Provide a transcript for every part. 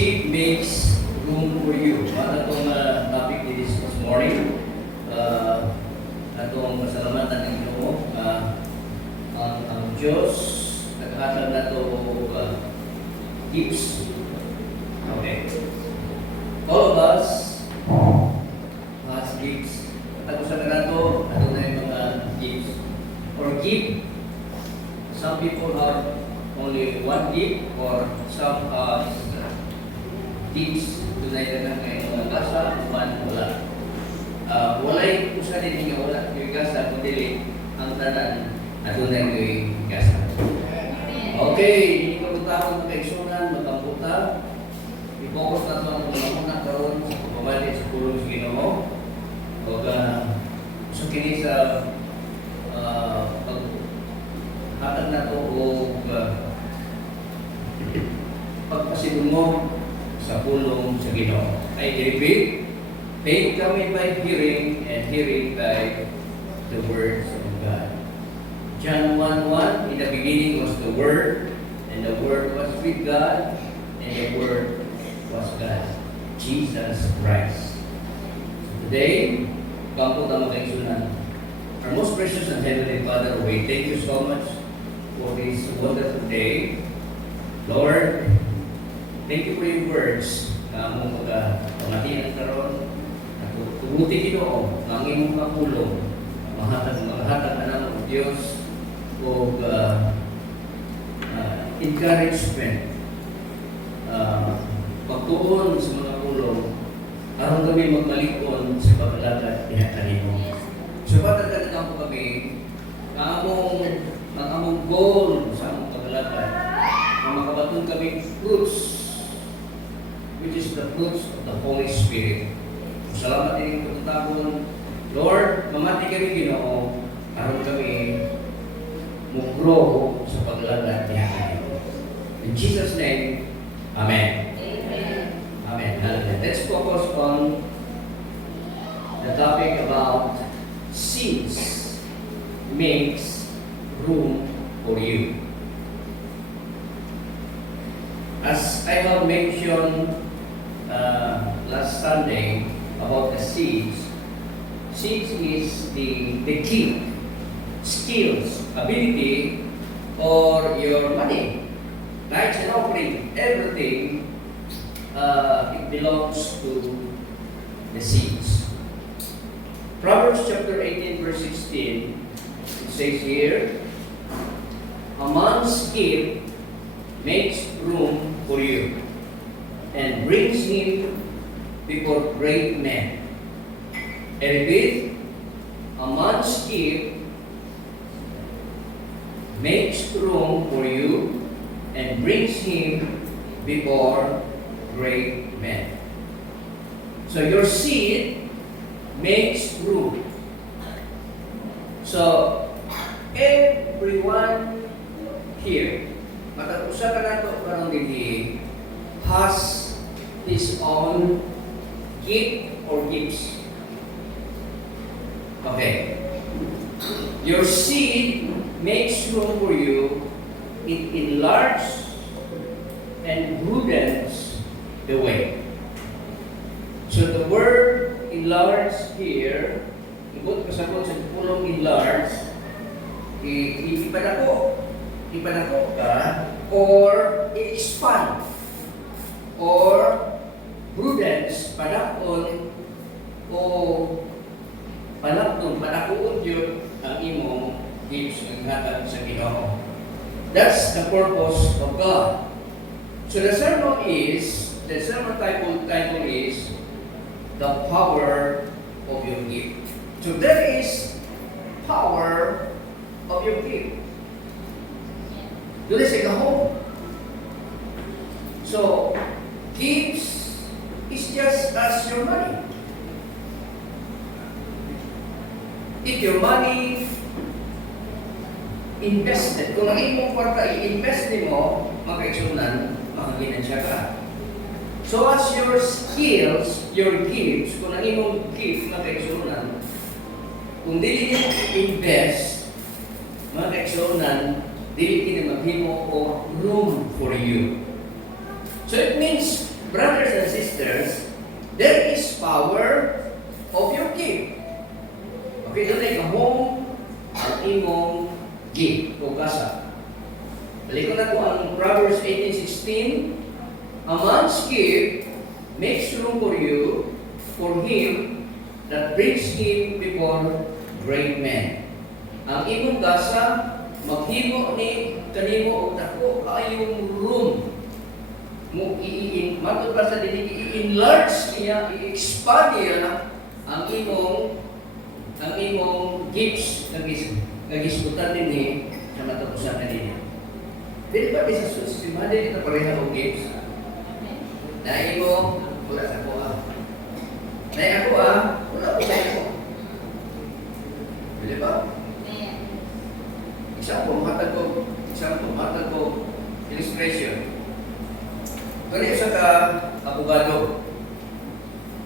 Seed makes room for you. Ano itong topic this morning? Atong pasalamatan ng Ginoo. Ang Diyos naghatag na ito gifts. Okay. All of us has gifts. Katapusan na ito, ano na yung mga gifts. Or gift. Some people have only one gift or some gifts. Tunay na lang ngayon mga gasa, one wala. Walay usa din nga wala yung gasa, kundi ang tanan at tunay yung gasa. Okay, hindi ka butahon na kaigsunan, matamputa. I-focus na ito ang mga unang karoon sa pagpabalik sa pulong sa Ginoo. Huwag sa kini sa paghatag na ito o pagpasilong mo sa pulong sa Ginoo. I repeat, faith coming by hearing and hearing by the words of God. John 1:1, in the beginning was the Word, and the Word was with God, and the Word was God, Jesus Christ. Today, bangko na makaisunan. Our most precious and heavenly Father, we thank you so much for this wonderful day. Lord, thank you for your words na among pamatian karon. Tumuti Ginoo ang imong kapulong, maghatag na ng Dios o encouragement, pagtuon sa mga pulong aron kami magmalikon sa paglalakad niya kanimo. So patagdagan po kami ang among goal sa among paglalakad na makabaton kami fruits, which is the fruits of the Holy Spirit. Salamat din sa pagtabon. Lord, mamati kami Ginoo aron kami mag-grow sa paglalakad niya kanimo. In Jesus' name, Amen. Amen. Let's focus on the topic about seeds makes room for you. As I have mentioned last Sunday about the seeds is the key, skills, ability, or your money. Tithes and offering, everything, it belongs to the seeds. Proverbs chapter 18 verse 16, it says here, a man's gift makes room for you and brings him before great men. And repeat, a man's gift makes room for you and brings him before great men. So your seed makes room. So everyone here, matag-usa ka nato karong dinhi, has his own gift or gifts. Okay. Your seed makes room for you. It enlarges and broadens the way. So the word enlarge here, ibut kasabot sa pulong enlarge, ipadako ka, or expand, or prudence, padakon, o padakuon yun ang imong gifts ng hatag sa Ginoo. That's the purpose of God. So the sermon title is the power of your gift. So there is power of your gift. Do they say the home? So gifts is just as your money. If your money invested, kung ang imong kwarta i-invest nimo, makaigsunan, makaginansya ka. So as your skills, your gifts, kung ang imong gift makaigsunan, kung dili nimo invest, makaigsunan, dili kini maghimo o room for you. So it means brothers and sisters, there is power of your gift. Okay, doon ay kahong ang imong gift o kasa. Balik ko na po ang Proverbs 18:16. A man's gift makes room for him that brings him before great men. Ang imong kasa, maghimo ni kanimo og dako kayong room. Mo matod pa sa dili i-enlarge niya, i-expand niya ang imong gifts nagisgutan din sa matapusan na nila. Dili ba bisa sistema din kita pareha og gifts? Dahil mo, wala sa ko dahil ako wala ko sa ko. Dili ba? Isang pumatag ko illustration. Kani sa ka abogado.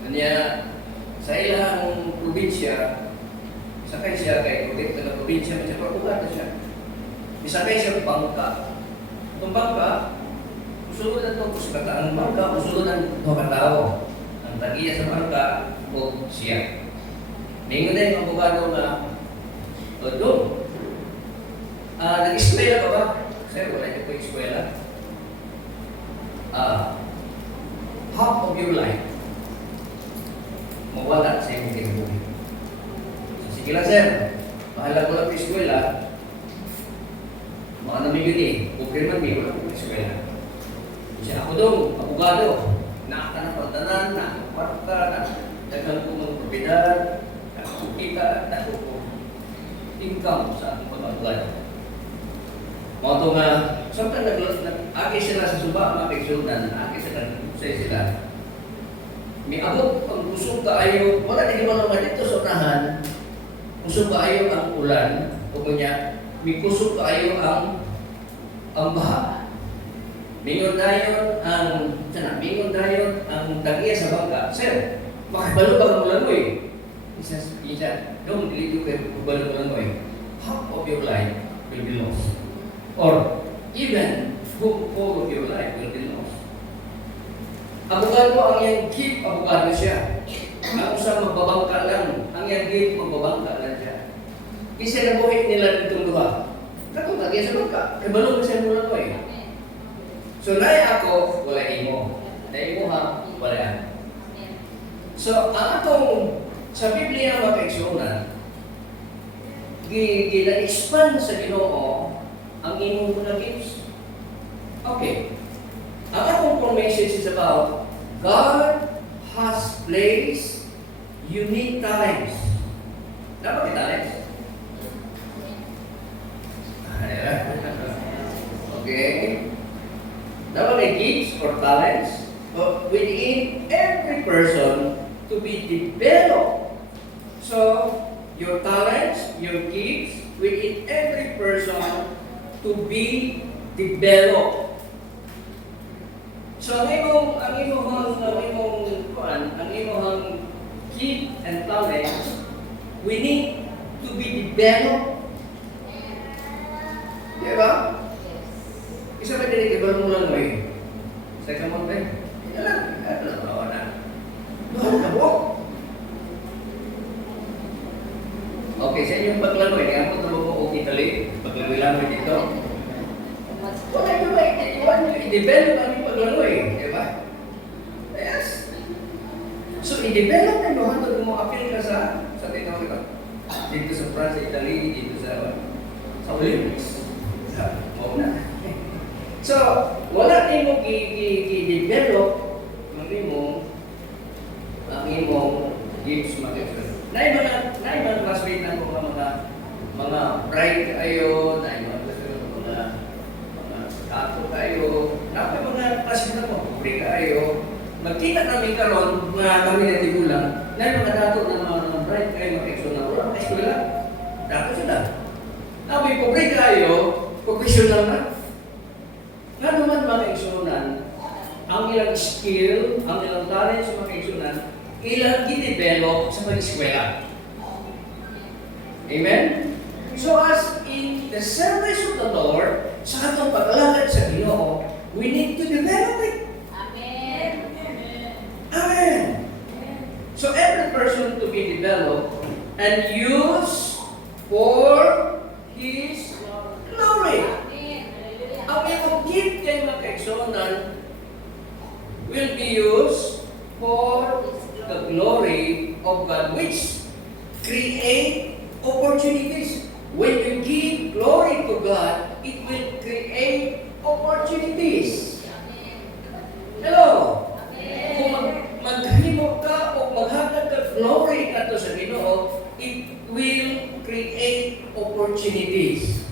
Kanya sa ilang probinsya, sakay siya kay protekta ng probinsya, siya abogado siya. Isakay siya bangka. Itong bangka, usulod na ito sa ang bangka, usulod ng ito katao. Ang tagiya sa bangka o siya. Ngayon na yung abogado na doon. Nag-eskwela ka ba? Sir, wala niyo po eskwela. Half of your life mawala sa iyong kinabuhi. So, sige lang, sir. Bahala ko lang sa eskwela. Mga namigod kukri man may wala ko sa eskwela. Kasi ako doon, abogado. Nakaka ng pagdanan, nakakwarta, nakakal ko ng propiedad, nakakukita, nakakukita income sa ating pag-abogado. Mga ito nga, samtang nag-agi sila sa suba, mga kaigsunan, nag-agi sila. May abot, ang kusog kaayo, wala din naman naman dito sa unahan, kusog kaayo ang ulan, o kanya, may kusog kaayo ang baha. Mingon dayon ang dagiya sa bangka. Sir, makibalo ba ang ulan mo eh? Isa, don't believe you can kubalo mo lang mo eh. Half of your life will be lost. Or even whole of your life will be lost. Abogado ang iyang gift, abogado siya. Ang usang magbabangka lang, ang iyang gift, magbabangka lang siya. Kasi nabuhay nila ditong duha. Katong tagiya sa bangka, kabalo mo siya mula ko eh. So, naya ako, wala imo. Naya mo ha, wala yan. So, ang atong sa Biblia mga kaigsunan, gina-expand sa Ginoo ang imong mga gifts. Okay. Ang akong message is about God has placed unique talents. Dapat may talents? Okay. Dapat may gifts or talents within every person to be developed. So, your talents, your gifts within every person to be developed. So, ang imong gift and talents, we need to be developed. Diba? Isa ba din iba mo lang mo eh? Second month eh? Yan lang, na. Doon ka po. Okay, sa inyong paglaro eh, kaya po mo okay tali, paglaro lang mo dito. Wala nyo ba, i-develop ang yung paglaro eh, di ba? Yes. So, i-develop na mo, hantod mo, appeal ka sa tinawag ito. Dito sa France, sa Italy, dito sa Olympics. Oo na. So, wala din mo i-develop ang imong gifts mag-express. Na mga classmate na ko mga bright kayo, na mga kato kayo, na mga classmate na mo, bright kayo. Magkita namin karon mga kami na tigulang, na mga dato na mga bright kayo, mag-express na wala eskwela. Dato sila. Nabi po bright kayo, professional na. Nga naman mga kaigsunan, ang ilang skill, ang ilang talent sa mga kaigsunan, ilang i-develop sa mag-eskwela. Amen? So as in the service of the Lord, sa atong paglalakad sa Ginoo, we need to develop it. Amen. and used for His glory. Ang imong gift kay mga kaigsunan will be used for the glory of God, which create opportunities. When you give glory to God, it will create opportunities. Hello? Kung maghimo ka o maghatag ka glory ato sa Ginoo, it will create opportunities.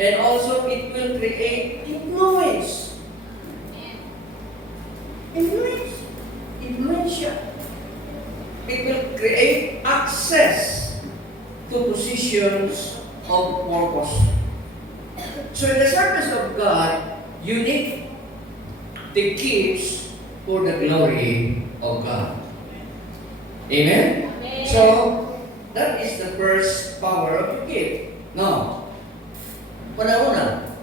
And also, it will create influence. Influence. It will create access to positions of purpose. So in the service of God, you need the gifts for the glory of God. Amen? So, that is the first power of the gift. Now, una-una,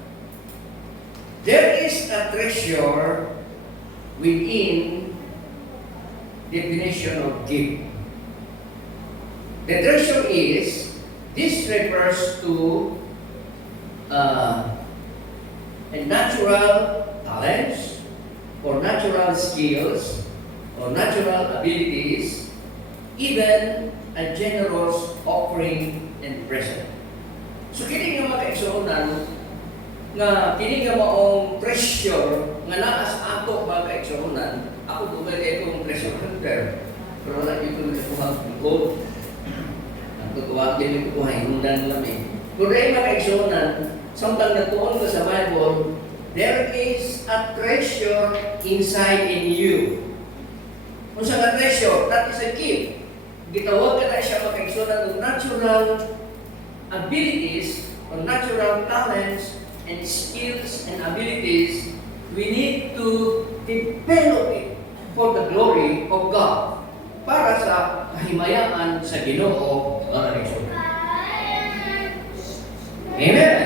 there is a treasure within definition of gift. The treasure is, this refers to a natural talents or natural skills or natural abilities, even a generous offering and present. So kini nga mga kaigsuonan nga kini nga maong treasure nga naa sa ato mga kaigsuonan, ako dugay kay kong treasure hunter, pero wala gyud ko nakuha ng gold. Ang tuwa din ko kuha hindan lang eh. Pero ay mga kaigsuonan, samtang natuon ka sa Bible, there is a treasure inside in you. Kung sa nga treasure, that is a gift. Gitawag ka na siya mga kaigsuonan ng natural abilities or natural talents and skills and abilities. We need to develop it for the glory of God para sa kahimayaan sa Ginoo mga kaigsuonan. Amen.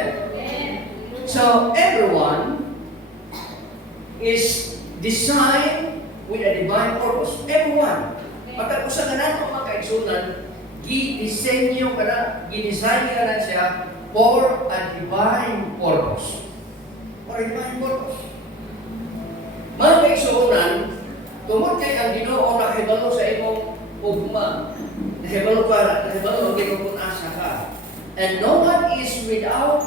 So everyone is designed with a divine purpose. Everyone. Pagkakusa ka na mga kaigsuonan, gidisenyo ka na, gidesign ka na siya for a divine purpose. For a divine purpose. Mga kaigsuonan, tungod kay ang Ginoo nakahibalo sa imong ugma, nakahibalo ang Ginoo kung asa ka. And no one is without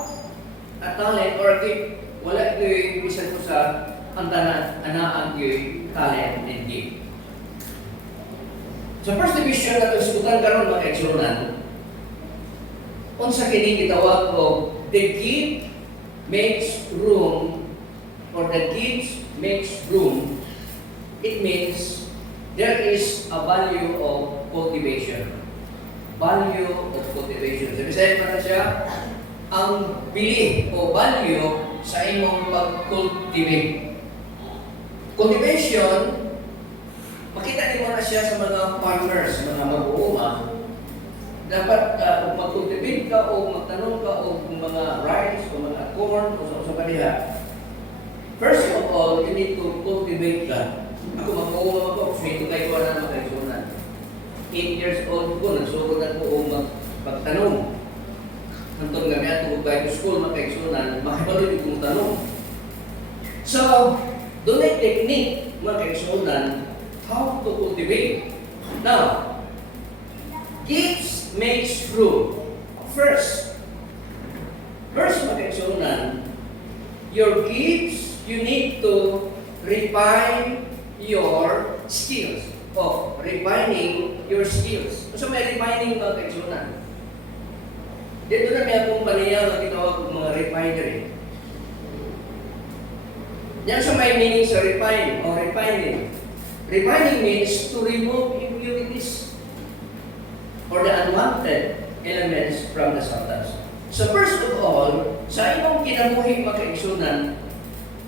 a talent or a gift. Wala yung isa ko sa ang anaan yung talent and gift. Sa first division na isutan karon mga kaigsuonan, unsa kini gitawag og the gift makes room, or the gift makes room. It means there is a value of cultivation. Value of cultivation. Sabi sa'yo pa na siya, ang bili o value sa imong pag-cultivate. Cultivation, makita niyo na siya sa mga farmers, mga mag-uuma. Dapat kung mag-cultivate ka o magtanong ka o mga rice o mga corn o sa kaniya. First of all, you need to cultivate ka. Ako mag-uuma ako, ito kayo na mga kaigsuonan. 8 years old ko, nagsugod ako o magtanong. Hantong gabi ato kung Bible school, mga kaigsuonan, makibalo yung tanong. So, doon ay technique, mga kaigsuonan, how to cultivate. Now, gifts makes fruit. First, mga kaigsuonan, your gifts, you need to refine your skills. Refining your skills. So may refining mga kaigsuonan. Dito na may akong paniya na tinawag ng mga refinery. Yan sa may meaning sa refine o refining. Refining means to remove impurities or the unwanted elements from the substance. So first of all, sa imong kinabuhi mga kaigsuonan,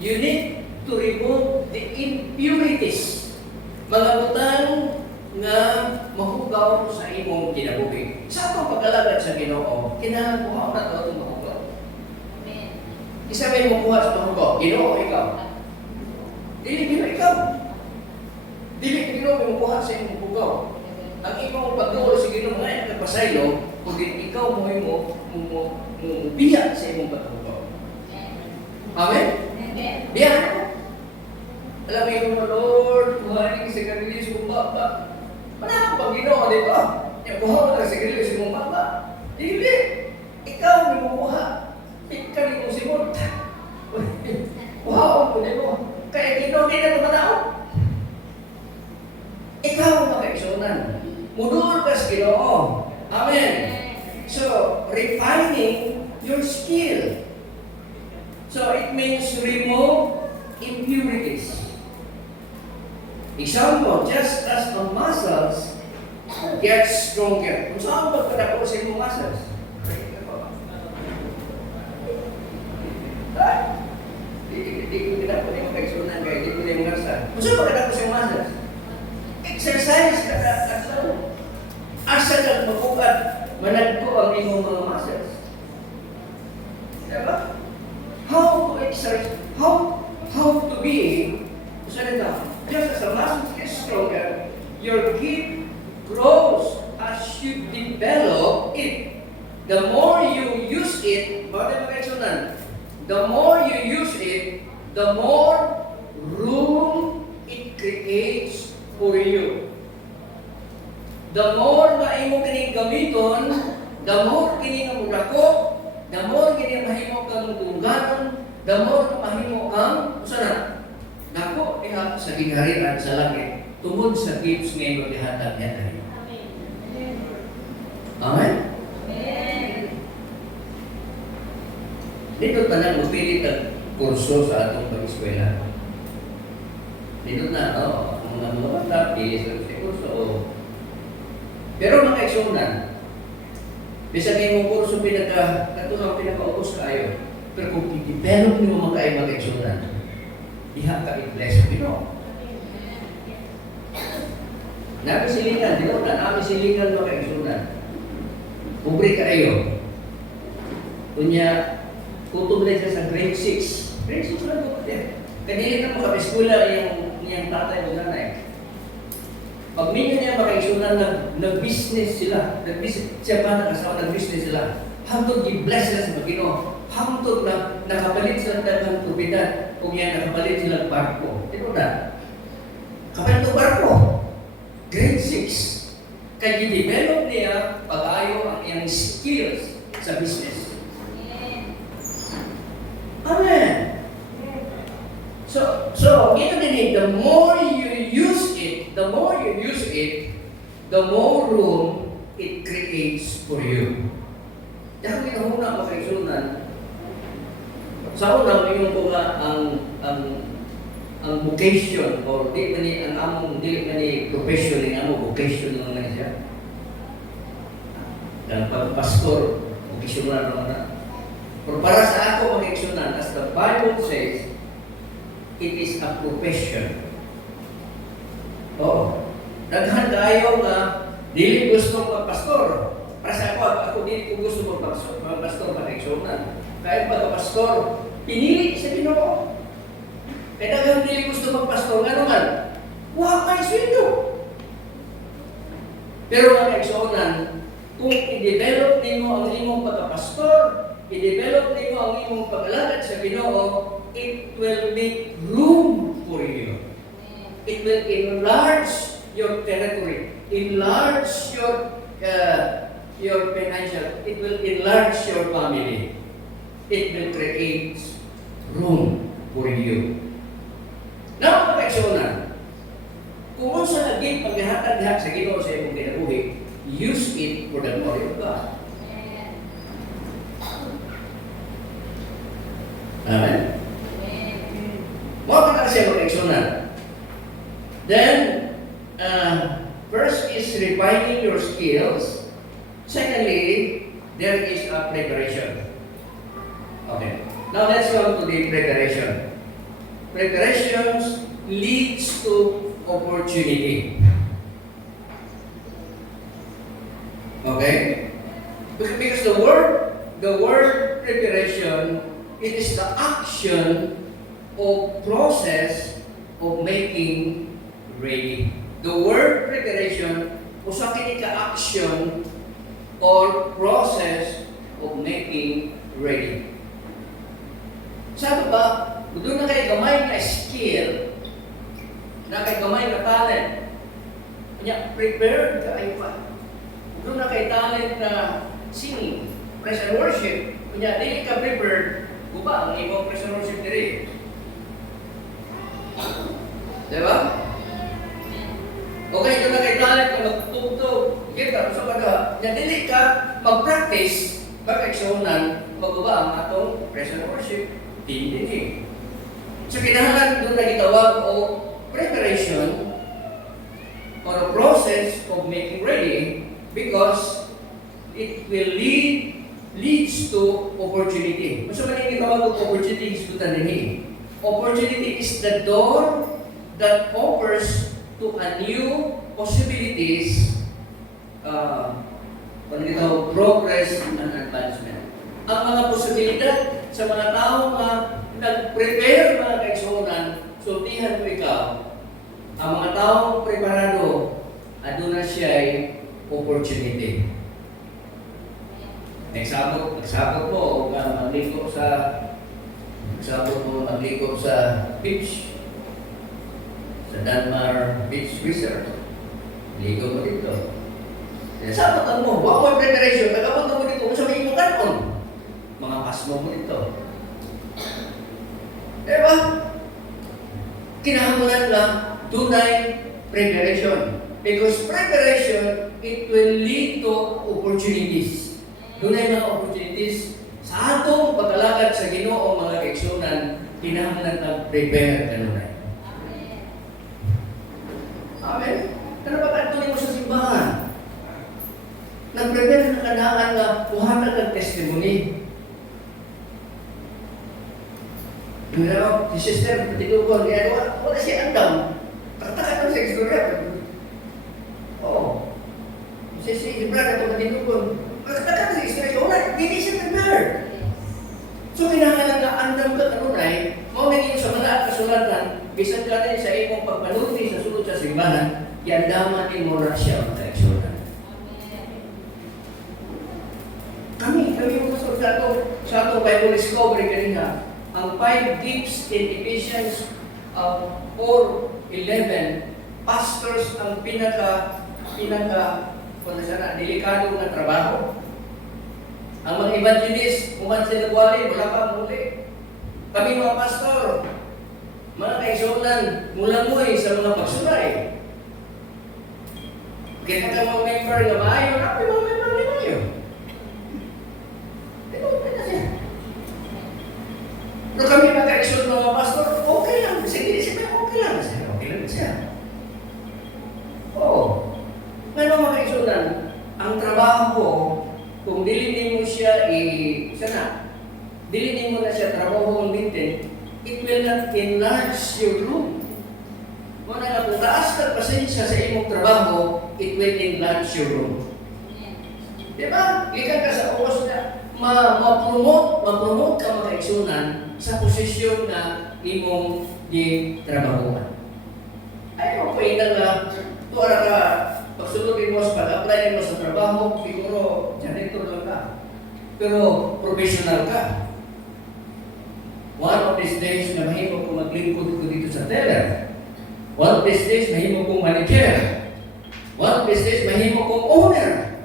you need to remove the impurities. Mga butang nga mahugaw sa imong kinabuhi. Sa atong pagkalagad sa Ginoo, kinahanglan na ito itong mahugaw. Amen. Isa may makuha sa mahugaw, Ginoo ikaw. Dili ikaw. Dili Ginoo may makuha sa imong mahugaw. ang imong pagduol sa Ginoo nga nagpasaylo, kundi ikaw mo biya sa imong pagtuo. Amen? Biya. Alam mo yung Lord, kuhanin sa kanili sa mong baba. Wala akong Panginoon dito. Kuha mo sa kanili sa mong baba. Hindi. Ikaw may mamuha. Ikaw ni mo simod. Wow, kunin mo. Kaya Ginoo, hindi na tumanaw. Ikaw ang makaisunan. Mudul ka sa Ginoo. Amen. So, refining your skill. So, it means remove impurities. Example, just as the muscles get stronger. Kung saan magkadako sa imong muscles? Hindi ko tinapon yung kaisunan kaya hindi ko na yung muscles. Kung saan magkadako sa imong muscles? Exercise kada adlaw. Asa kang mabukat, managko ang imong mga muscles. Diba? How to exercise, how to be, just as a muscle gets stronger, your gift grows as you develop it. The more you use it, the more you use it, the more room it creates for you. The more na imo kining gamiton, the more kining ang dako, the more kining mahimo kang tungganon, the more na mahimo kang usana. Nako iha sa gingharian sa langit tungod sa gifts ngayon gihatag niya tayo. Amen. Dito tanan mo pilit ang kurso sa atong pag-eskwela. Dito na, ang mga bata, pilit sa kurso. Pero mga kaigsunan, bisa kayo mong kurso pinaka-ubos kayo. Pero kung i-develop nyo mga kaigsunan, diha ka i-bless mo, Ginoo. Nabi silingan, di ba? Nabi silingan mga kaigsunan. Kubri kayo. Kunya, kutob na siya sa grade 6. Grade 6 lang po. Kanili na mga eskula yung tatay o nanay. Pag minyo niya makaisunan, nag-business sila. Siya pa nakasawa, nag-business sila. Hangtod i-bless sila sa Ginoo. Hangtod na nakapalit sila ng propiedad. Kung yan, nakapalit sila ng barko. Ito na. Kapalit ng barko. Grade 6. Kaya i-develop niya pag-ayo ang iyang skills sa business. Amen. So ito din, the more you use it, the more room it creates for you. Dahil kinahuna makaisunan, sa unang iyong ko nga ang vocation or di mani profession ng among vocation lang na siya. Dan pag-pastor, vocational naman na. Pero para sa ako makaisunan, as the Bible says, it is a profession. Oo. Daghan kayo na dili gusto magpastor. Para sa ako dili ko gusto magpastor makaisunan. Kaya pagpastor, pinili sa Ginoo. Kaya daghan dili gusto magpastor nga naman. Wa may sweldo. Pero ang kaisunan, kung i-develop nimo ang imong pagpastor, i-develop nimo ang imong pag-alagad sa Ginoo, it will make room for you. It will enlarge your territory, enlarge your financial, it will enlarge your family. It will create room for you. Now, pag-aksyonan, kung sa naging paghahatag-hatag sa Ginoo sa imong kinabuhi, use it for the glory of God. Amen? Mga kasi pag-aksyonan. Then, first is refining your skills. Secondly, there is a preparation. Okay. Now let's go to the preparation. Preparations leads to opportunity. Okay? Because the word preparation, it is the action or process of making ready. The word preparation, usa kini ka action or process of making ready. Sabi ba, doon na kayo gamay na skill, na kayo gamay na talent, kanya prepared ka ay pa. Doon na kayo talent na singing, praise and worship, kanya dili ka prepared, guba ang ibang praise and worship diri. Diba? Okay, doon na kayo talent na magtugtog, kita, so kada, kanya dili ka mag-practice, baka-eksonan, magguba ang atong praise and worship. Hindi. So, kinahanglan doon na gitawag o preparation or a process of making ready because it will leads to opportunity. Mas maling gitawag o opportunity is gutan din. Opportunity is the door that offers to a new possibilities progress and advancement. Ang mga posibilidad sa mga tao na nag-prepare mga kaigsunan, sultihan mo ikaw, ang mga taong preparado, aduna siya'y opportunity. Nagsabot po, magliko sa beach, sa Danmar Beach Resort. Ligo mo dito. Sabot mo, wala mo preparation, nagabot mo dito, sa may imong kanon. Mga pasmo mo dito. Diba? Kinahanglan lang tunay preparation. Because preparation, it will lead to opportunities. Tunay mga opportunities sa atong pagkalakad sa Ginoo mga kaigsunan, kinahanglan lang prepare kanunay. Amen. Ano ba kantunin mo sa simbahan? Nag-prepare na kanaan na kuhanan ng testimony. Pero, si sister, patitugol, wala siya andam. Taktakan sa istorya. Oo. Si brother, ito patitugol. Taktakan sa istorya. Wala, hindi siya prepared. So, kinahanglan na andam ka kanunay, mau naging sa mga kasulatan, bisan ka rin sa imong pagpanuti sa sulod sa simbahan, iandaman din mo na siya ang kaigsunan. Kami mo sa atong Bible Discovery kanina, ang 5 gifts in Ephesians 4:11, pastors ang pinaka delikado na trabaho. Ang mga evangelist, uman sila buwali, wala pa muli. Kami mga pastor, mga kaigsunan, mula-muhay sa mga pagsulay. Kita ka mga member na maayo, na mga member ni maayo. Pero kami mga kaigsunan mga pastor, okay lang. Sige, okay lang. Okay lang siya. Oo. Ngayon mga kaigsunan, ang trabaho kung dilinin mo siya, dilinin mo na siya trabaho ang lintin, it will not enlarge your room. Kung kung taas ka pasensya sa imong trabaho, it will enlarge your room. Diba? Ikan ka sa oras na ma-promote ka mga kaigsunan sa posisyon na imong di-trabahuan. Ayaw mo po na tuwara ka, pagsulugin mo sa pag-apply mo sa trabaho, siguro janitor lang ka. Pero professional ka. One of these days, na mahimo kong maglingkod ko dito sa teller. One of these days, mahimo kong manager. One of these days, mahimo kong owner.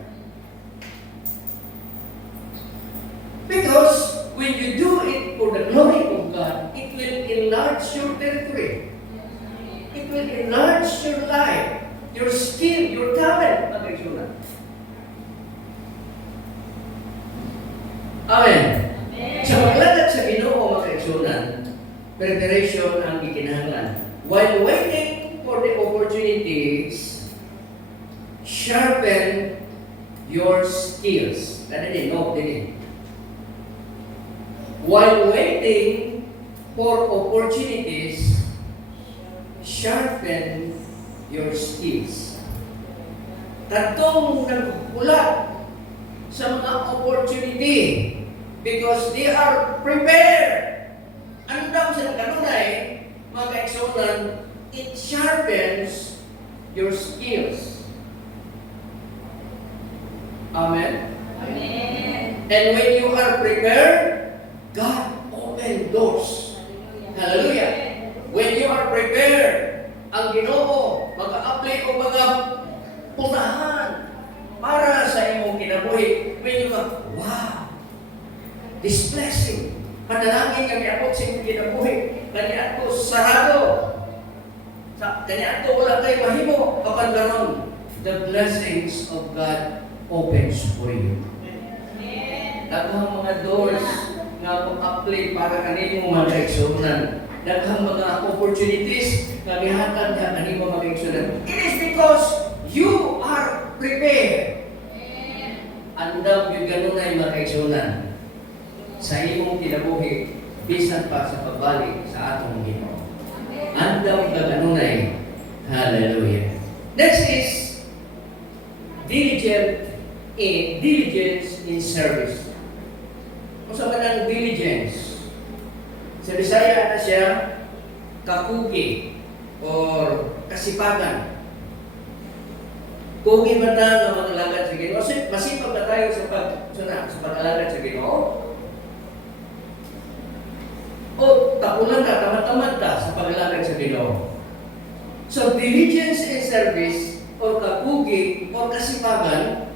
Because when you do it for the glory of God, it will enlarge your territory. It will enlarge your life, your skill, your talent. Amen. Sa paglagat sa Ginoo mga kaigsunan, preparation ang ikinahanglan. While waiting for the opportunities, sharpen your skills. While waiting for opportunities, sharpen your skills. Tatong nagkulat sa mga opportunity because they are prepared. Andam sa kanunay, mga kaigsunan, it sharpens your skills. Amen? Amen. And when you are prepared, God open doors. Hallelujah. When you are prepared, ang Ginoo mag-a-apply o mga putahan para sa imong kinabuhi. When you go, wow, this blessing, panalangin kami ako sa imong kinabuhi, kani ako sarado, kani ako wala tayo mahimo, kapag garon, the blessings of God opens for you. Daghang mga doors nga mag-apply para kanimo mga kaigsunan. Daghang mga opportunities nga gihatag ka kanimo mga kaigsunan. It is because you are prepared. Andam yung ganunay mga kaigsunan sa imong kinabuhi bisan pa sa pagbalik sa atong Ginoo. Andam ka ganunay. Hallelujah. Next is diligence in service. Kung sa manang diligence, sa Bisaya na siya kakugi or kasipagan. Kugi ba na ng mag-alagad sa Ginoo? Masipag na tayo sa pag-alagad sa Ginoo? O tapunan ka, tamad-tamad ka sa pag-alagad sa Ginoo? So, diligence in service or kakugi or kasipagan,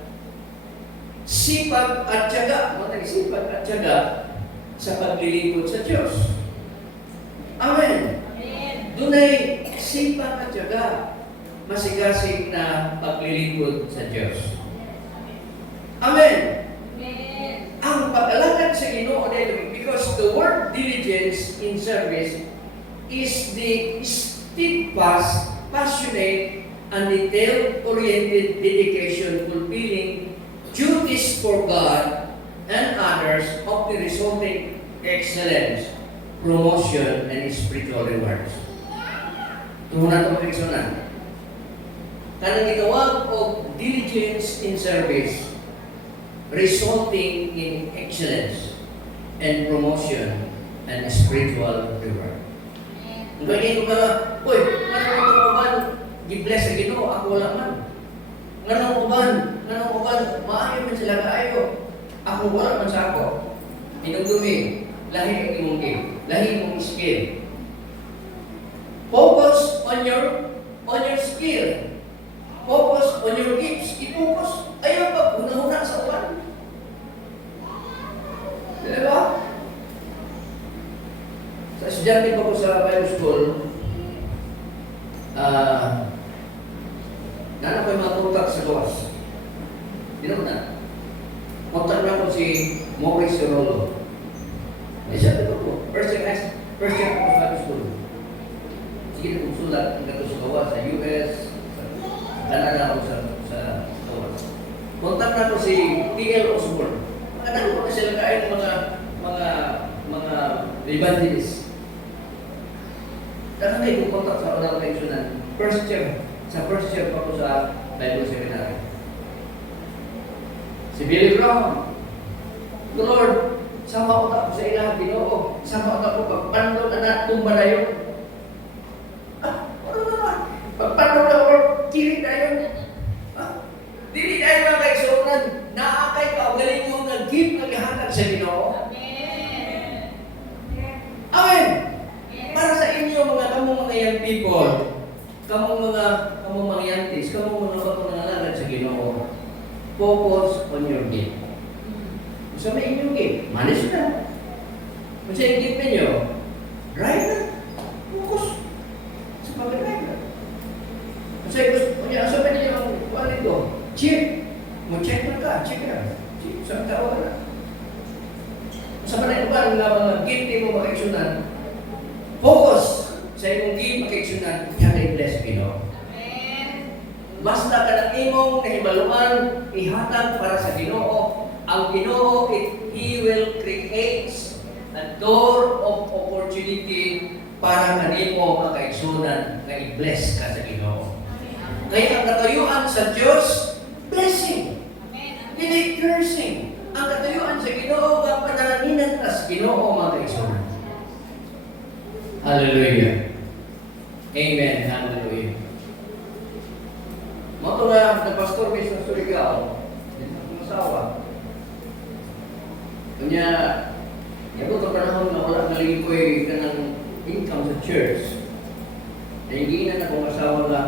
sipag at tiyaga, sipag at tiyaga sa paglilingkod sa Diyos. Amen. Dunay sipag at tiyaga, masigasig na paglilingkod sa Diyos. Amen. Ang pag-alagad sa Ginoo dito, because the word diligence in service is the steadfast, passionate, and detail-oriented dedication fulfilling duties for God and others of the resulting excellence, promotion, and spiritual rewards. Tuhon na ito mga kanang gitawag og diligence in service resulting in excellence and promotion and spiritual reward. Ang ganyan ko ba, uy, ano ko ba, gi-bless sa Ginoo, ako wala man. Ngano ko ban, maayo man sila kaayo. Ako wala man sa ako. Inugdumi, lahi ang imong game, lahi imong skill. Focus on your skill. Focus on your gifts. I-focus. Ayaw pa, una-una sa ulan. Diba? Sa estudyante pa ko sa Bible School, nana ko yung mga kontak sa gawas. Di naman na. Kontak na ko si Maurice Rollo. Ay siya dito ko. First year ko sa Bible School. Sige na kong sulat ang gato sa gawas sa US, sa Canada ako sa gawas. Kontak na ko si T.L. Osborne. Magandang ko na sila kain mga evangelists. Dakan na kontak sa unang pensionan. Sa first year pa ko sa Bible Seminary. Si Billy Brown, the Lord, sama ko sa ilang Ginoo, sama ko pagpandot na tumba na yun. Ano naman? Pagpandot na or kiri na yun. Dili na yung mga kaigsunan, naakay ka, galing yung nag-give na lihatag sa Ginoo. Amen! Para sa inyo kamong mga young people, kamong mga yantis, kamong mga nangalagad sa Ginoo, focus on your gift. Kung may inyong gift, manage na. Kung sa gift ninyo, drive na. Focus sa pag-drive na. Kung sa ba ninyo ang wallet ko, check. Mo-check na ka, check na. Saan tao ka na. Kung sa ba na iba, mga gift mo makaiksunan, focus sa imong gift makaiksunan, yan ay bless Ginoo. Basta ka ng imong nahibaluan, ihatag para sa Ginoo. Ang Ginoo, He will create a door of opportunity para kanimo makaigsunan na i-bless ka sa Ginoo. Kaya ang katayuan sa Diyos, blessing. Hindi cursing. Ang katayuan sa Ginoo, panalangin ka sa Ginoo makaigsunan. Hallelujah. Amen. Hallelujah. Mato na pastor sa Surigao. asawa. Kanya, yabot ang panahon na wala nalingkoy ka ng income sa church. Hindi na akong asawa na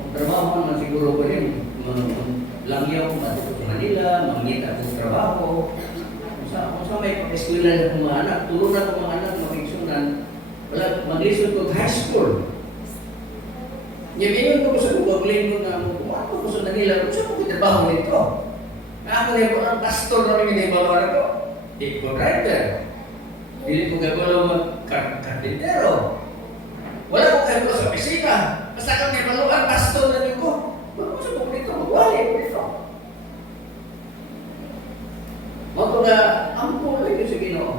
magtrabaho naman siguro ko rin. Langyaw, matuto sa Manila, mangita akong trabaho. Kung sa may pag-eskwela na akong mga anak, tulong na akong mga anak, makiksunan, wala, mag-listen ko high school. Yabinon ko sa Google ko na kung ako ko sa Manila, kung saan ko trabaho nito? Ako na po ang pastor na rin yung ibabaw ko. Di ko driver. Hindi ko gagawin mag-karpintero. Wala ko kayo sa opisina. Basta kami maluan, pastor na rin ko. Bago sa po dito, magwali ko dito. Mato na, ampo lang yun sa Ginoo.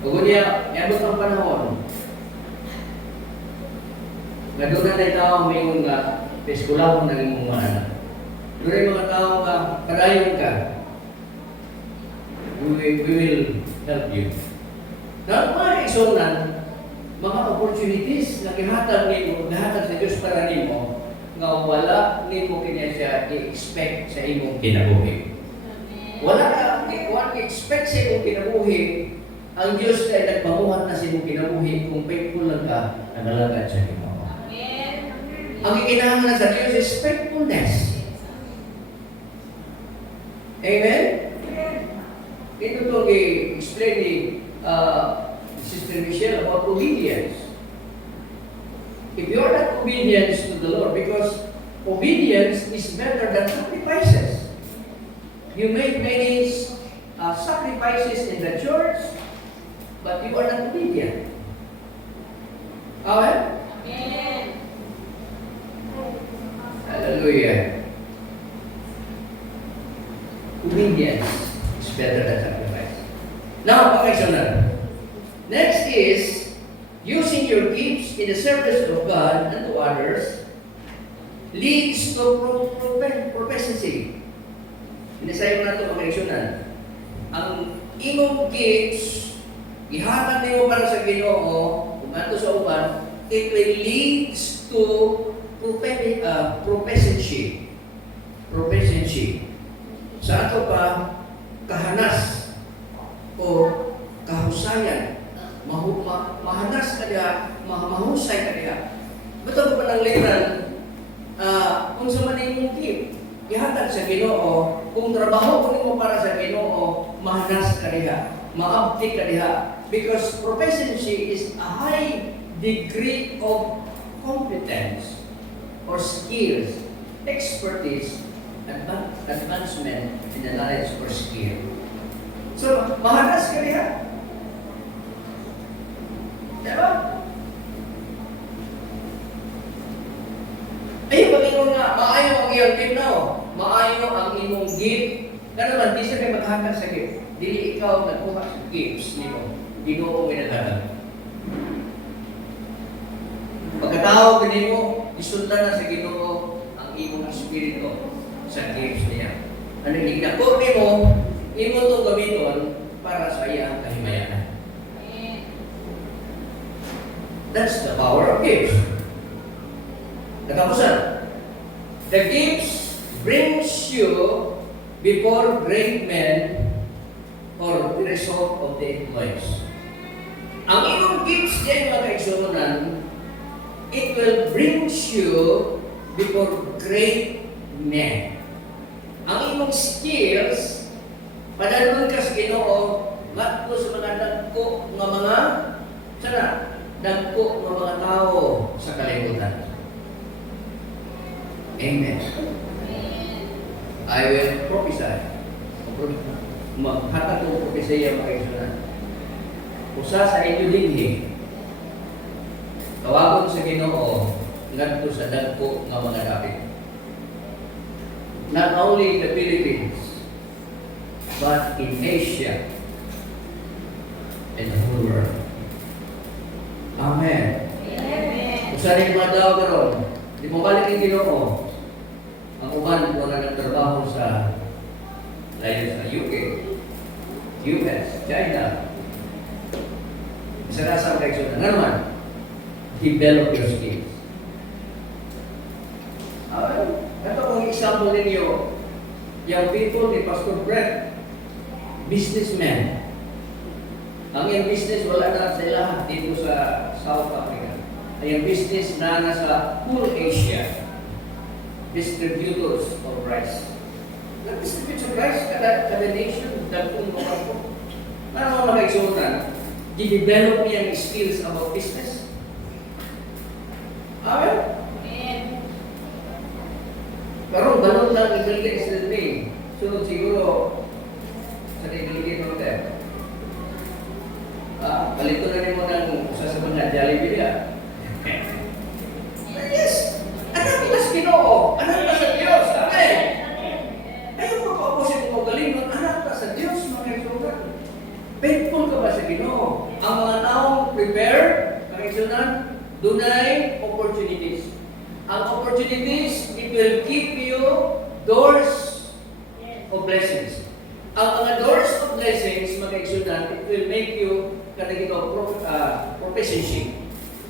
Kung niya, yabot ang panahon, nga doon na tayo tao may mga peskulahon ng imong mga anak. Doon ay mga tao ka, kadayon ka. We will help you. Na mga iksonan, mga opportunities na gihatag nimo, gihatag sa Diyos para nimo, nga wala nimo kanya siya i-expect sa imong kinabuhi. Wala ka i-expect sa imong kinabuhi. Ang Diyos ay nagpamuhat na sa imong kinabuhi kung faithful lang ka, nagalagad sa Ginoo. Ang ikinahanglan sa Diyos is faithfulness. Amen? Ito itong i-explain ni Sister Michelle about obedience. If you are not obedient to the Lord, because obedience is better than sacrifices. You make many sacrifices in the church, but you are not obedient. Amen? Amen. Hallelujah. Obedience is better than sacrifice. Now, pag-example. Next is using your gifts in the service of God and to others leads to prophecy. Inasayo na ito pag-example. Ang imong gifts, ihatag nimo para sa Ginoo, kung ato sa uban, it will leads to prophecy. Sa ato pa, kahanas o kahusayan. Mahanas ka diha, mahusay ka diha. Bato ko pa ng liran, kung sa maning mong gift, ihatag sa Ginoo, kung trabaho ko nimo para sa Ginoo, mahanas ka diha, maabdi ka diha. Because proficiency is a high degree of competence or skills, expertise, advancement in the knowledge or skill. So, mahanas ka diha. Diba? Ayun, pag-ingon nga, maayo ang iyong gift na o. Maayo ang imong gift. Na naman, di siya kayo maghakas sa gift. Dili ikaw nagkuha sa gifts nito. Ginoo ginagawa. Pagkatao ka nimo, isundan na sa Ginoo ang imong espiritu sa gifts niya. Ano yung nako nimo, imo to gamiton para sa iyang kahimayan. That's the power of gifts. Natapusan. The gifts brings you before great men or the result of the employees. Ang imong gifts diyan mga kaigsunan, it will bring you before great men. Ang imong skills, padalon ka sa Ginoo, ngadto sa mga dagko nga mga sana dagko nga mga tao sa kalibutan. Amen. I will prophesy. Maghatag ko propesya mga kaigsunan. Usa sa inyo dinhi, tawagon sa Ginoo ngadto sa dagko nga mga dapit. Not only in the Philippines, but in Asia and the whole world. Amen. Amen. Usa rin mga tao karon, di mo balik ang Ginoo. Ang uban wala nagtrabaho sa layo sa UK, US, China. Isa na sa kaigsunan. Nga naman, develop your skills. Ano example ninyo, yung people ni Pastor Brett, businessman. Ang yung business wala na sa lahat dito sa South Africa. Ang yung business na nasa whole Asia. Distributors of rice. Nag-distribute sa rice kada nation, dagkong mga po. Ano mga kaigsunan? Di-develop niya yung skills about business. Amen? Pero ganun lang i-building sa day. So siguro, sa day-building mo tayo. Palito na rin mo ng sasabihin na Jollibee niya. Yes! Anak ka sa Ginoo! Anak ka sa Diyos! Amen! Ayaw mo ka-opposite mo galing nun. Anak ka sa Diyos, mga kaigsunan. Faithful ka ba sa Ginoo? Ang mga taong prepare, kaigsunan, dunay opportunities. Ang opportunities, it will give you doors of blessings. Ang mga doors of blessings, mga kaigsunan, it will make you professionship.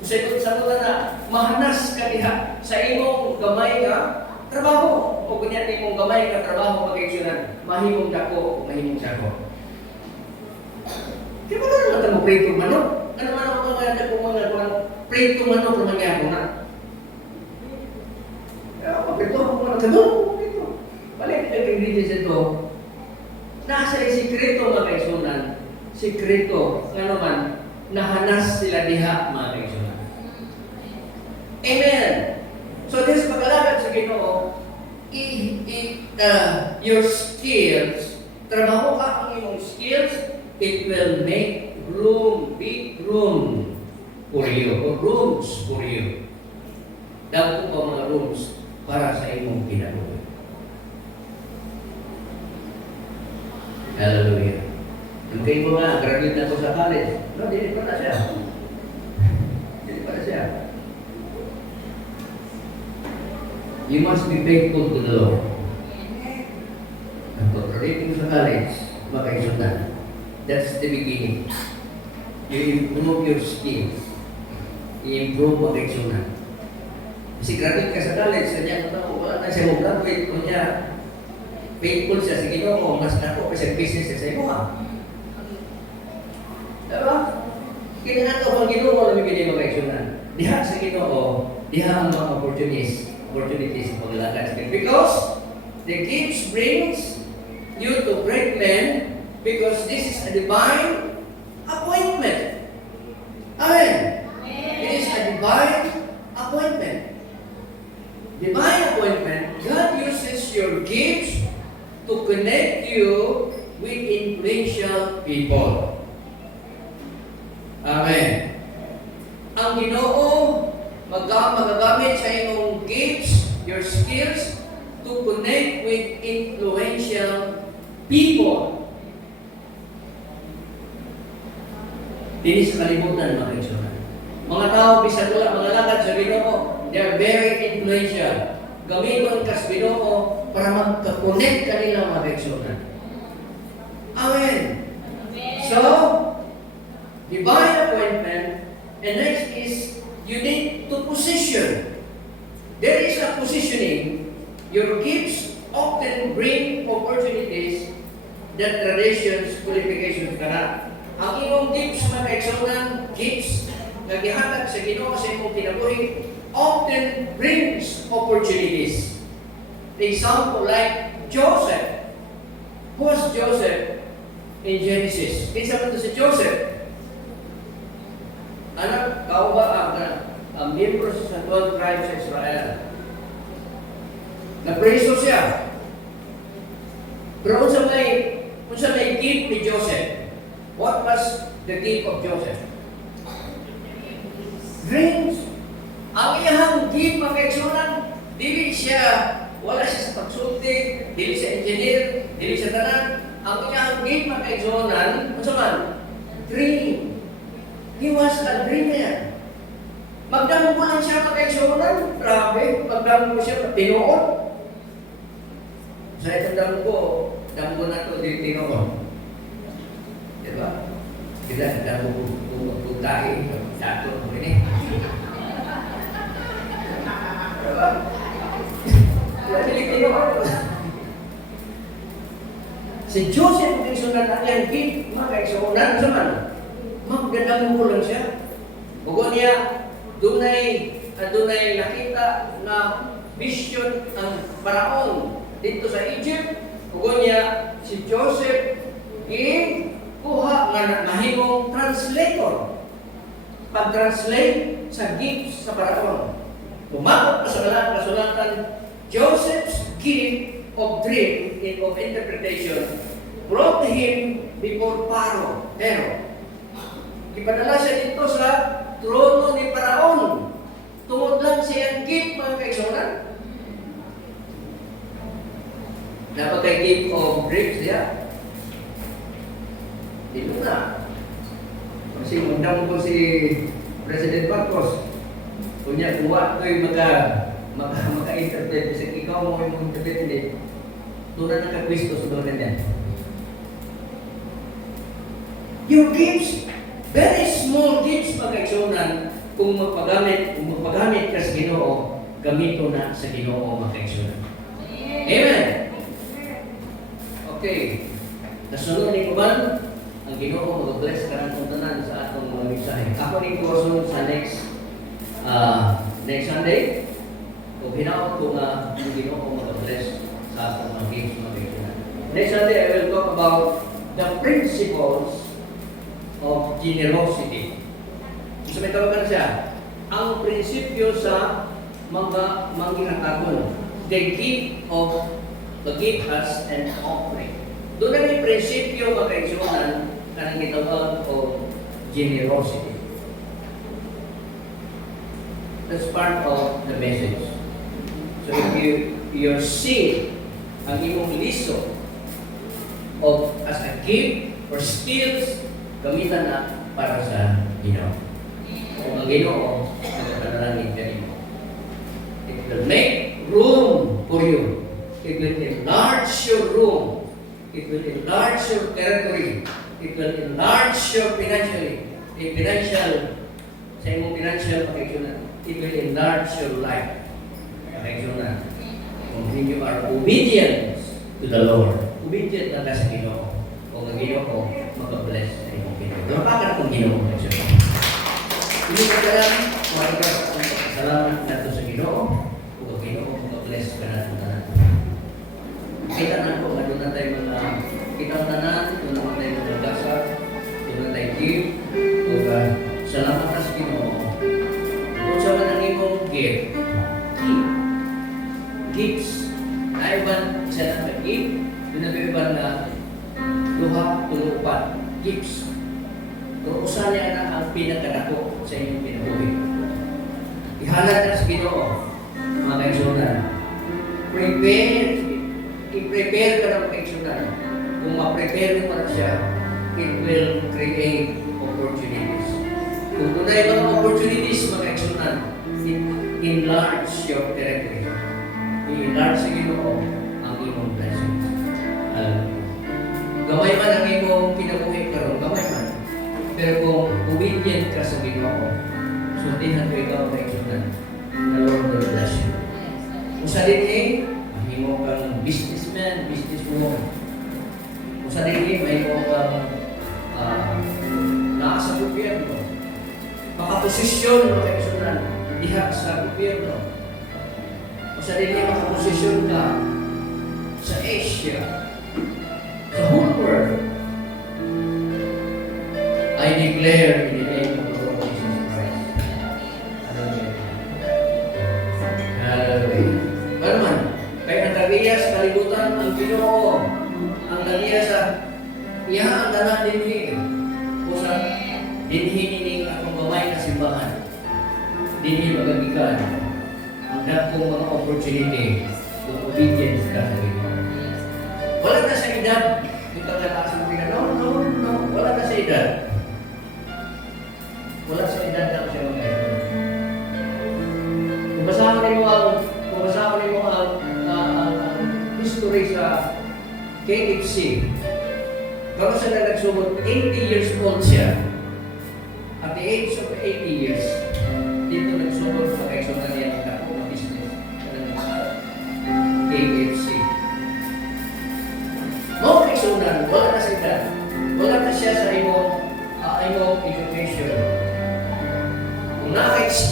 Sa mga na, mahanas ka diha sa imong gamay ka trabaho. O kunyan imong gamay ka trabaho, mga kaigsunan, mahimong dako, mahimong sako. Kaya ba naman natin mo prito manok? Ano man ang mga dako mga prito manok na mangyari na? Kaya prito ako mga prito. Balik ang ingredients ito. Nasa yung sikreto, mga kaigsunan. Sikreto, ano man, nahanas sila diha, mga kaigsunan. Amen. So this pagkalagad sa Ginoo, your skills, trabaho ka ang iyong skills, it will make room, big room for you, or rooms for you. Dapat po mga rooms para sa iyong kinabuhi. Hallelujah. Yung kayo mga graduate na ko sa college, no, hindi pa na siya. Hindi pa na siya. You must be faithful to the Lord. Ang graduating sa college, makaisundan. That's the beginning. You improve your skills. You improve makaisundan. Kasi graduate ka sa college, sa niya, wala na siya mag-graduate, kung niya, faithful siya sa Ginoo, mas nako kasi business siya sa imo ha. Diba? Kailangan ka pang Ginoo na bibigyan mo kaigsunan. Diha sa Ginoo, diha ang mga opportunities paglalakad sa Ginoo. Because the gifts brings you to great men, because this is a divine appointment. Amen. It is a divine appointment. Divine appointment, God uses your gifts to connect you with influential people. Amen. Ang Ginoo magagamit sa iyong gifts, your skills, to connect with influential people. Dili sa kalibutan, mga kaigsunan. Mga tao, bisag wala, mga lakad sa Ginoo, they are very influential. Gamiton ka sa Ginoo para magka-connect kanila, mga kaigsunan. Amen. So, divine appointment, and next is you need to position. There is a positioning. Your gifts often bring opportunities that traditions, qualifications cannot. Ang imong gifts, mga kaigsunan, gifts na gihatag sa Ginoo sa imong kinabuhi, often brings opportunities. Example like Joseph. Who was Joseph in Genesis? Kinsa man to si Joseph? Anak, kauba ang membro sa 12 tribes sa Israel. Napreso siya. Pero unsa may gift ni Joseph? What was the gift of Joseph? Dreams. Ang iyang gift, mga kaigsunan, wala siya sa pagsulti, dili siya engineer, dili siya tanan. Ang iyang gift, mga kaigsunan, unsa man? Dream. He was a dreamer. Magdamo ko lang siya, mga kaigsunan. Grabe, magdamo ko siya, tinuod. Sa itong damo ko na ito, tinuod. Diba? Kita damo ko tayo, dato ko ini. Diba? Pilipino ako. Si Joseph ang kaigsunan na yan, mga kaigsunan sa man. Magdadamo ko lang siya. Bugo niya, dunay nakita na vision ang Paraon dito sa Egypt. Bugo niya, si Joseph kuha nga mahimong translator. Pag-translate sa gifts sa Paraon. Umabot pa sa kasulatan, Joseph's gift of dream of interpretation brought him before Pharaoh. Pero, ipadala siya dito sa trono ni Paraon. Tungod lang siya ang gift, mga kaigsunan. Napagka-gift of dreams siya. Dito na. Kasi undang ko si President Marcos. Kunya, kuha ito'y maka-interpret. Kasi ikaw mo yung interpret hindi. Tulad ng kakwisto sa doon niya. Your gifts, very small gifts, pagkaigsunan, kung magpagamit ka sa Ginoo, gamito na sa Ginoo, magkaigsunan. Amen! Okay. Nasunod ni Kuban, ang Ginoo mag-bless ka ng tanan sa atong mga mensahe. Ako ni Kuwasun sa next Sunday, kung hinaot ko nga ang Ginoo mag-bless sa atong mga gifts, magkaigsunan. Next Sunday, I will talk about the principles of generosity. So may tawagan siya, ang prinsipyo sa mga mangginakagon, the gift as an offering. Doon na may prinsipyo makaigsunan kanang gitawag o generosity. That's part of the message. So if your seed, ang imong liso of as a gift or skills, gamitan na para sa Ginoo. Kung ang Ginoo, nagpapanalangin ka rin mo. It will make room for you. It will enlarge your room. It will enlarge your territory. It will enlarge your financial, sa imong financial pakiksunan. It will enlarge your life. Pakiksunan. Kung you are obedient to the Lord. Obedient na ka sa Ginoo. Kung ang Ginoo, mag-bless sa imong Ginoo. Napakan akong Ginoo. Hindi ka lang, makikita ang salamat nato sa Ginoo. Kung ang Ginoo, mag-bless ka natin tanan. Kita na po, doon na tayo mga kitang tanan, doon naman tayo mga dasal, doon na tayo give, salamat na sa Ginoo. Kung sa man ang imong gift, gifts, naiban siya na mag-give, doon na kayo na duha, tulupan, gifts. Kung usan niya na ang pinagkadako sa inyong pinabuhi. Ihalad na sa Ginoo, mga kaigsunan. I-prepare ka ng kaigsunan. Kung ma-prepare mo na siya, it will create opportunities. Kung tunay mga opportunities, mga kaigsunan, it enlarge your territory. I-enlarge sa Ginoo ang imong blessings. Gamay man ang imong pinabuhi karon, gamay man. Pero kung obedient ka sa Ginoo, sundihan ko ikaw kaigsunan. The Lord will bless you. Kung sa din mahimo kang businesswoman. Kung sa din mahimo kang nasa gobyerno. Makaposisyon mo kaigsunan diha sa gobyerno. Kung sa din makaposisyon ka sa Asia, sa whole world, I declare in the name of the Lord Jesus Christ. Hallelujah. Hallelujah. Ano man, kaya ang nagiyas kalibutan ang Ginoo. Ang nagiyas sa iya ang danan dinhi. O sa dinhi nining akong gamay na simbahan. Dinhi magagikan ang dakong mga opportunity kung obedience ka sa Ginoo. Wala na sa edad. Ito ka taas ng pinag- No. Wala na sa edad. Wala sa edad na siya mag-ayun. Kung basahan mo ang history sa KFC, bago siya na nagsumot, 80 years old siya. At the age of 80 years, dito nagsumot sa kaigsunan niya ng dako na business ng KFC. Mga kaigsunan,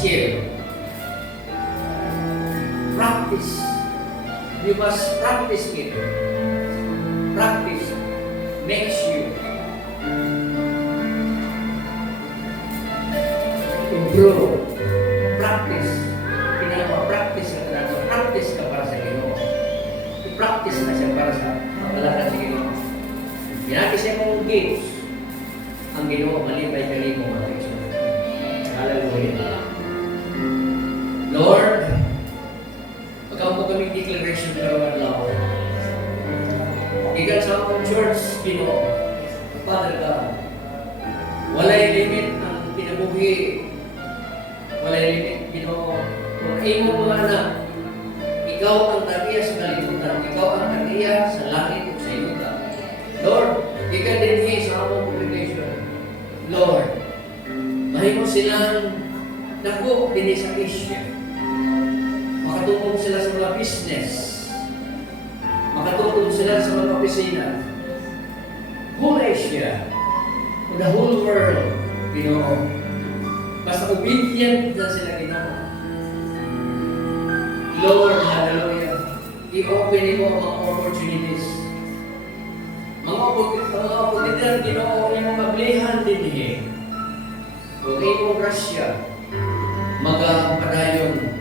skill. Practice. You must practice it. Practice makes you improve. Practice. Pinaka-practice ka na. Practice ka para sa Ginoo. I-practice na siya para sa paglalakad sa Ginoo. Pinakis siya mong gifts. Ang Ginoo, malipay ka rin mo. Hallelujah. Lord, pagkaw mo kami declaration karoon lang. Ikan sa akong church, Ginoo, Father God, walay limit ang kinabuhi. Walay limit, Ginoo. Kung imo mga anak, ikaw ang tatiya sa kalibutan. Ikaw ang tatiya sa langit o sa yuta. Lord, ikaw din sa among congregation. Lord, mahimo silang naku din sa Asia. Makatulong sila sa mga business. Makatulong sila sa mga opisina. Whole Asia, to the whole world, Ginoo. Basta obedient na sila, Ginoo. Lord, hallelujah. I-open mo ang mga opportunities. Mga opportunity, Ginoo, yung mablihan din eh. Kung iyong grasya, magpadayon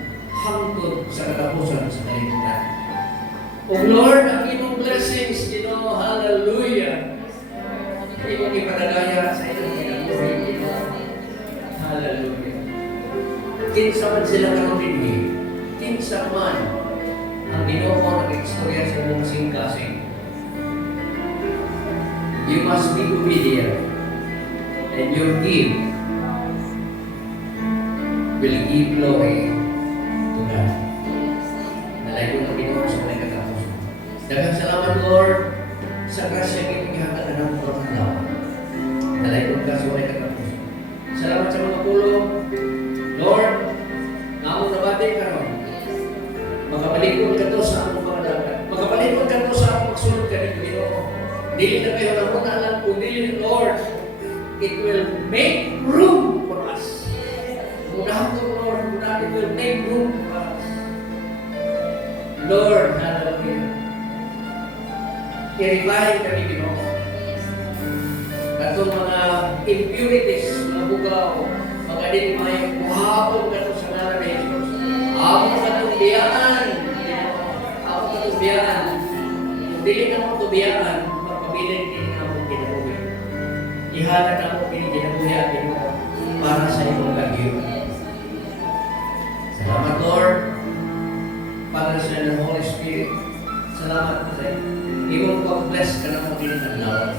hangtod sa katapusan sa kalibutan. O Lord, ang iyong blessings, Ginoo, hallelujah. Iyong ipadagaya sa iyong kinabuhi, Ginoo. Hallelujah. Kinsa man sila karoon din, kinsa man ang Ginoo nag-istorya sa iyong kasing-kasing. You must be obedient, and your gift will give glory to God. Nalay ko ng Ginoo sa mga katapos. Daghang salamat, Lord, sa grasya ng ihatag na ng pagkakataon. Nalay ko ka sa mga katapos. Salamat sa mga tulong. Lord, naamong nabati ka ron. Makapalikod ka to sa among mga dapat. Makapalikod ka to sa among magsulod ka ng Ginoo. Dili na kayo na muna lang kung dili, Lord, it will make room for us. Mudahan ko, Lord, mudahan it will make room for us. Lord, hallelujah. I-revive kami, Ginoo. Katong mga impurities, mga bugaw, mga di mayang buhabon ka sa ngalan ni Jesus. Ako sa tubiyaan, ako sa tubiyaan. Kung dili na mo tubiyaan, magpabilin din na mo kinabuhi. Ihalan na mo kinabuhi at Ginoo para sa iyong kagiyot. Salamat, Lord. Father, Son, and Holy Spirit. Salamat sa iyong pag-bless ka na mo kinitaglawan.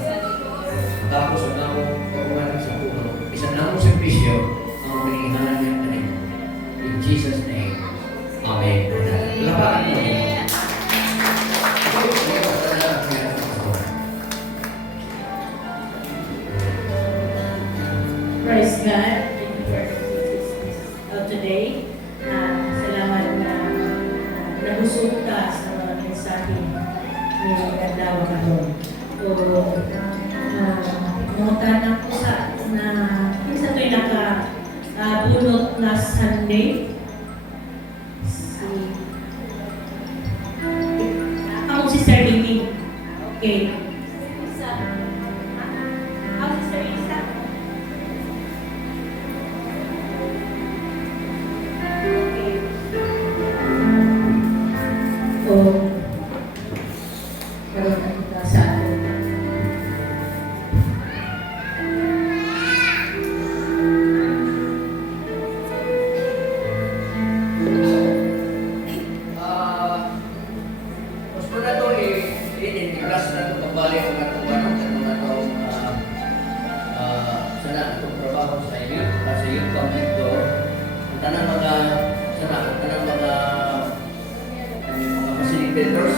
Tapos ang namo pagkuhan sa puno. Isang namo sa pisyo ang pinihingalan niya kanina. In Jesus' name. Amen. Lapakan mo. Praise God. Thank you for the message of today. Salamat na nabusog ka sa mga mensahe ni Kadlawa kahon. So, nangutan ko sa na isa to'y bunot last Sunday. Ako si Sir Mimi. Okay. Ako si Sir Isa. Karoon na kita sa atin. Mas po na ito i-class na ito pabalik ang atong banong sa mga taong sana itong trabaho sa youth camping ito. Ang tanang mga facilitators